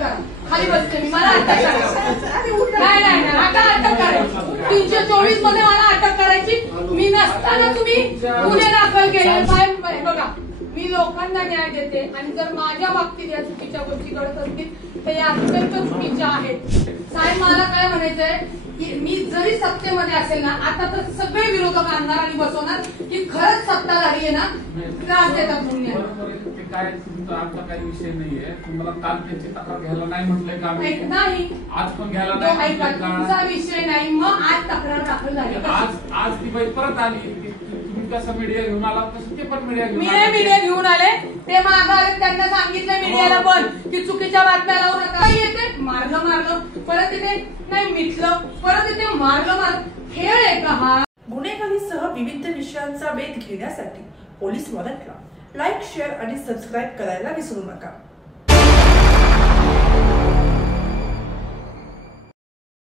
करा. खाली बसते मी, मला अटक करा. नाही आता अटक करायची. 324 मध्ये मला अटक करायची. मी नसताना तुम्ही गुन्हे दाखल केले. साहेब बघा, मी लोकांना न्याय देते आणि जर माझ्या बाबतीत या चुकीच्या गोष्टी घडत असतील तर या अत्यंत चुकीच्या आहेत. साहेब मला काय म्हणायचंय की मी जरी सत्तेमध्ये असेल ना, आता तर सगळे विरोधक आणणार आणि बसवणार की खरंच सत्ताधारी आहे ना, त्रास देतात म्हणून. काय तुमचा आमचा काही विषय नाहीये. तुम्हाला काल त्यांची तक्रार घ्यायला नाही म्हटलंय का? नाही, आज पण घ्यायला नाही. तुमचा विषय नाही, मग आज तक्रार दाखल झाली. आज ती बाई परत आली. तुम्ही कसं मीडिया घेऊन आला तसं ते पण मीडिया घेऊन आले. ते मागं आले, त्यांना सांगितलं मीडियाला पण की चुकीच्या बातम्या लावू नका. येते मारलं परत येते नाही मिटलं, परत येते मारलं. खेळ आहे का हा? गुन्हेगारीसह विविध विषयांचा वेध घेण्यासाठी पोलीस मॉनिटरला लाईक, शेअर आणि सबस्क्राईब करायला विसरू नका.